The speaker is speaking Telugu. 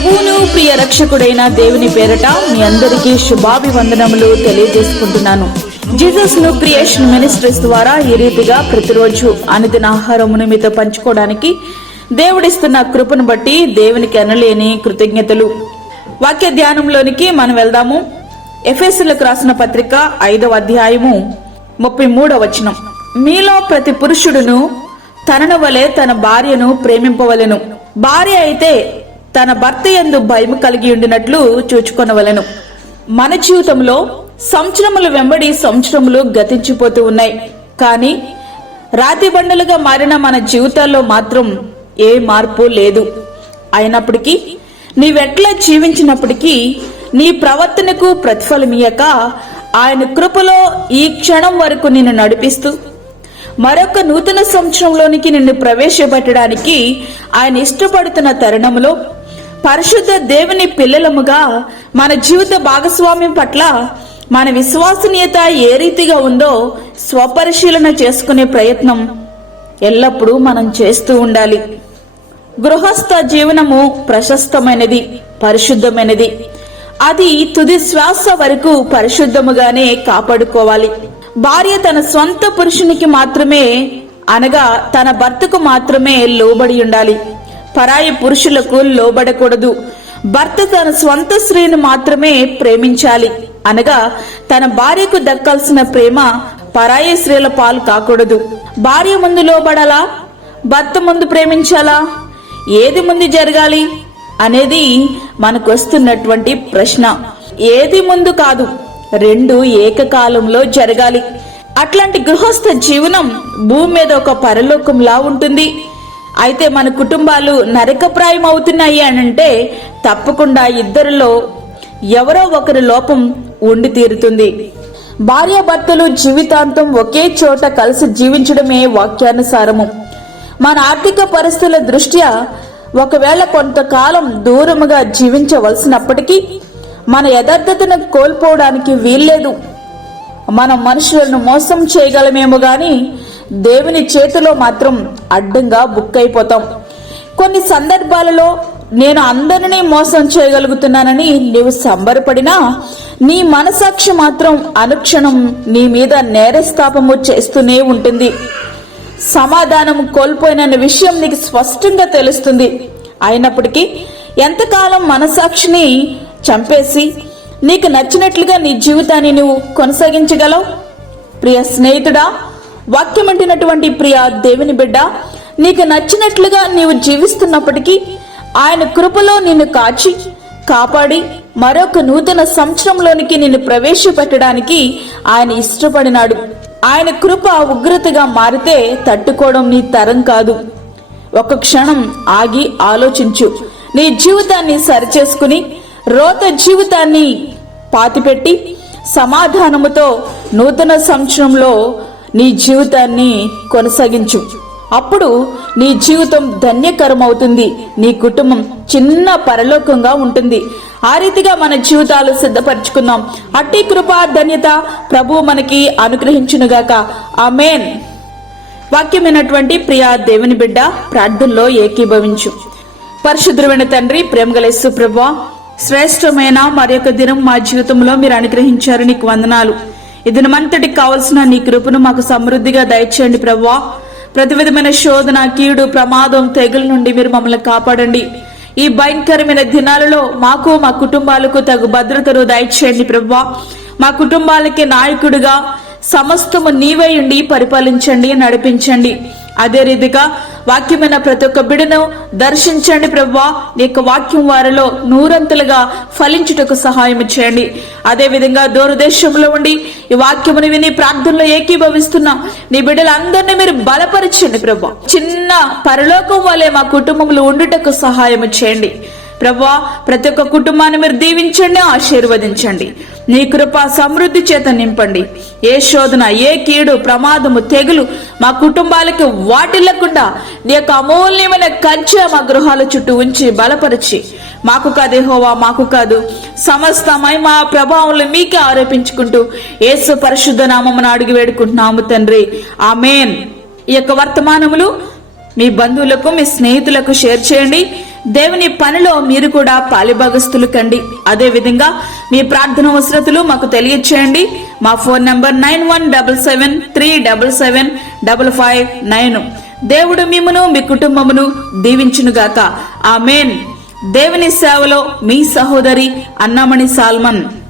ప్రభువును ప్రియ రక్షకుడైన దేవుని పేరట మీ అందరికీ శుభాభివందనములు తెలియజేసుకుంటున్నాను. జీసస్ ను క్రియేషన్ మినిస్ట్రీస్ ద్వారా ఈ రీతిగా ప్రతిరోజు అనుదిన ఆహారమును మీతో పంచుకోవడానికి దేవుడిస్తున్న కృపను బట్టి దేవునికి అనలేని కృతజ్ఞతలు. వాక్య ధ్యానంలోనికి మనం వెళ్దాము. ఎఫెసీయులకు రాసిన పత్రిక 5వ అధ్యాయము 33వ వచనం. మీలో ప్రతి పురుషుడును తనను వలె తన భార్యను ప్రేమింపవలెను, భార్య అయితే తన భర్త యందు భయము కలిగి ఉండినట్లు చూచుకొనవలెను. మన జీవితంలో సంవత్సరములు వెంబడి సంవత్సరములు గతించిపోతూ ఉన్నాయి. కానీ రాతి బండలుగా మారిన మన జీవితాల్లో మాత్రం ఏ మార్పు లేదు. అయినప్పటికీ నీవెట్లా జీవించినప్పటికీ నీ ప్రవర్తనకు ప్రతిఫలమియ్యక ఆయన కృపలో ఈ క్షణం వరకు నిన్ను నడిపిస్తూ మరొక నూతన సంవత్సరంలోనికి నిన్ను ప్రవేశపెట్టడానికి ఆయన ఇష్టపడుతున్న తరుణంలో పరిశుద్ధ దేవుని పిల్లలముగా మన జీవిత భాగస్వామ్యం పట్ల మన విశ్వసనీయత ఏ రీతిగా ఉందో స్వపరిశీలన చేసుకునే ప్రయత్నం ఎల్లప్పుడూ మనం చేస్తూ ఉండాలి. గృహస్థ జీవనము ప్రశస్తమైనది, పరిశుద్ధమైనది. అది తుది శ్వాస వరకు పరిశుద్ధముగానే కాపాడుకోవాలి. భార్య తన స్వంత పురుషునికి మాత్రమే అనగా తన భర్తకు మాత్రమే లోబడి ఉండాలి. పరాయి పురుషులకు లోబడకూడదు. భర్త తన స్వంత స్త్రీని మాత్రమే ప్రేమించాలి అనగా తన భార్యకు దక్కాల్సిన ప్రేమ పరాయి స్త్రీల పాలు కాకూడదు. భార్య ముందు లోబడాలా, భర్త ముందు ప్రేమించాలా, ఏది ముందు జరగాలి అనేది మనకు వస్తున్నటువంటి ప్రశ్న. ఏది ముందు కాదు, రెండు ఏకకాలంలో జరగాలి. అట్లాంటి గృహస్థ జీవనం భూమి మీద ఒక పరలోకంలా ఉంటుంది. అయితే మన కుటుంబాలు నరకప్రాయం అవుతున్నాయి అనంటే తప్పకుండా ఇద్దరిలో ఎవరో ఒకరి లోపం ఉండి తీరుతుంది. భార్యాభర్తలు జీవితాంతం ఒకే చోట కలిసి జీవించడమే వాక్యానుసారము. మన ఆర్థిక పరిస్థితుల దృష్ట్యా ఒకవేళ కొంతకాలం దూరముగా జీవించవలసినప్పటికీ మన యథార్థతను కోల్పోవడానికి వీల్లేదు. మనం మనుషులను మోసం చేయగలమేమో గాని దేవుని చేతిలో మాత్రం అడ్డంగా బుక్కైపోతాం. కొన్ని సందర్భాలలో నేను అందరినీ మోసం చేయగలుగుతున్నానని నీవు సంబరపడినా నీ మనసాక్షి మాత్రం అనుక్షణం నీ మీద నేరస్థాపము చేస్తూనే ఉంటుంది. సమాధానం కోల్పోయిన విషయం నీకు స్పష్టంగా తెలుస్తుంది. అయినప్పటికీ ఎంతకాలం మనసాక్షిని చంపేసి నీకు నచ్చినట్లుగా నీ జీవితాన్ని నువ్వు కొనసాగించగలవు? ప్రియ స్నేహితుడా, వాక్యం అంటున్నటువంటి ప్రియ దేవుని బిడ్డ, నీకు నచ్చినట్లుగా నీవు జీవిస్తున్నప్పటికీ ఆయన కృపలో నిన్ను కాచి కాపాడి మరొక నూతన సంవత్సరంలోనికి నిన్ను ప్రవేశపెట్టడానికి ఆయన ఇష్టపడినాడు. ఆయన కృప ఉగ్రతగా మారితే తట్టుకోవడం నీ తరం కాదు. ఒక క్షణం ఆగి ఆలోచించు. నీ జీవితాన్ని సరిచేసుకుని రోత జీవితాన్ని పాతిపెట్టి సమాధానముతో నూతన సంవత్సరంలో నీ జీవితాన్ని కొనసాగించు. అప్పుడు నీ జీవితం ధన్యకరమవుతుంది. నీ కుటుంబం చిన్న పరలోకంగా ఉంటుంది. ఆ రీతిగా మన జీవితాలు సిద్ధపరచుకుందాం. అట్టి కృపా ధన్యత ప్రభువు మనకి అనుగ్రహించునుగాక. ఆమేన్. వాక్యమైనటువంటి ప్రియ దేవుని బిడ్డ, ప్రార్థనలో ఏకీభవించు. పరిశుద్ధమైన తండ్రి, ప్రేమగల యేసు ప్రభువా, శ్రేష్టమైన మరి యొక్క దినం మా జీవితంలో మీరు అనుగ్రహించారు. నీకు వందనాలు. ఈ దినమంతటికి కావలసిన నీ కృపను మాకు సమృద్ధిగా దయచేయండి ప్రభువా. ప్రతి విధమైన శోధన, కీడు, ప్రమాదం, తెగుల నుండి మీరు మమ్మల్ని కాపాడండి. ఈ భయంకరమైన దినాలలో మాకు మా కుటుంబాలకు తగు భద్రతను దయచేయండి ప్రభువా. మా కుటుంబాలకి నాయకుడిగా సమస్తము నీవే ఉండి పరిపాలించండి, నడిపించండి. అదే రీతిగా వాక్యమైన ప్రతి ఒక్క బిడను దర్శించండి ప్రభువా. నీ యొక్క వాక్యం వారిలో నూరంతలుగా ఫలించుటకు సహాయం చేయండి. అదే విధంగా దూరదేశంలో ఉండి ఈ వాక్యముని విని ప్రార్థనలో ఏకీభవిస్తున్నా నీ బిడ్డలందరినీ మీరు బలపరచండి ప్రభువా. చిన్న పరలోకం వలె మా కుటుంబంలో ఉండుటకు సహాయం చేయండి ప్రభువా. ప్రతి ఒక్క కుటుంబాన్ని మీరు దీవించండి, ఆశీర్వదించండి. నీ కృప సమృద్ధి చేత నింపండి. ఏ శోధన, ఏ కీడు, ప్రమాదము, తెగులు మా కుటుంబాలకు వాటిల్లకుండా నీ యొక్క అమూల్యమైన కంచె మా గృహాల చుట్టూ ఉంచి బలపరిచి, మాకు కాదు యెహోవా, మాకు కాదు, సమస్త మహిమ ప్రభావములు మీకే ఆరోపించుకుంటూ యేసు పరిశుద్ధ నామమున అడిగి వేడుకుంటున్నాము తండ్రి. ఆమేన్. ఈ యొక్క వర్తమానములు మీ బంధువులకు, మీ స్నేహితులకు షేర్ చేయండి. దేవుని పనిలో మీరు కూడా పాలిభాగస్తులు కండి. అదే విధంగా మీ ప్రార్థన అవసరతలు మాకు తెలియచేయండి. మా ఫోన్ నంబర్ 9177377559. దేవుడు మిమ్మును మీ కుటుంబమును దీవించునుగాక. ఆమేన్. దేవుని సేవలో మీ సహోదరి అన్నామణి సాల్మన్.